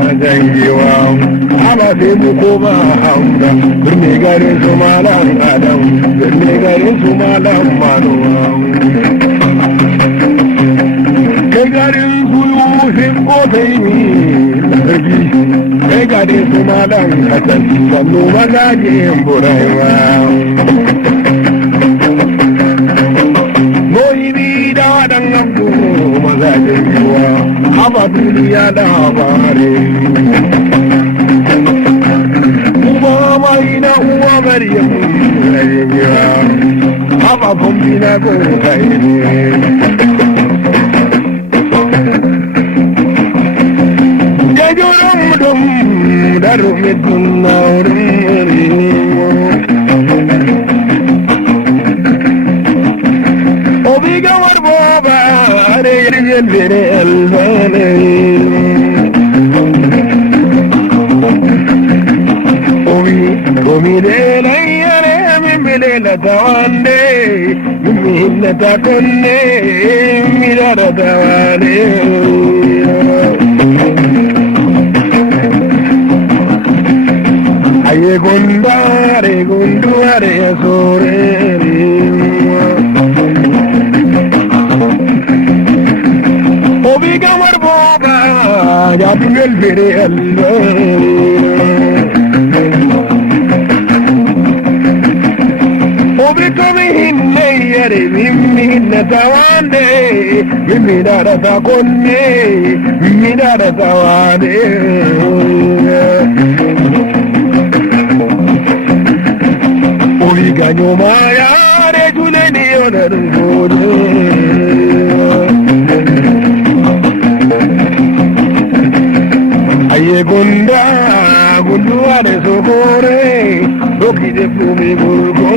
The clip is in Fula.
majangewa aba sai mu koma hanga birni garin su malam adam birni garin su malam manuwa kai garin su yusuf ko sai mi larbi kai garin su malam hasan sannu mazajin buraiwa mazajen yiwa haba duniya da habare kuma mai na uwa maryam mazajen yiwa haba bambi na gota ne jajoran mudum da rumitun na wurin obi gawar boba bere albane omi de la yare mi bele la tawande mi la takonne mi la tawande aye gondare sore gamar boga ya bingel bere Allah obi kami hinne yare mimmi hinne tawande mimmi dara takonne mimmi dara tawande obi ganyo maya re jule ni onar gode gunda gunduare sokore roki de fumi burgo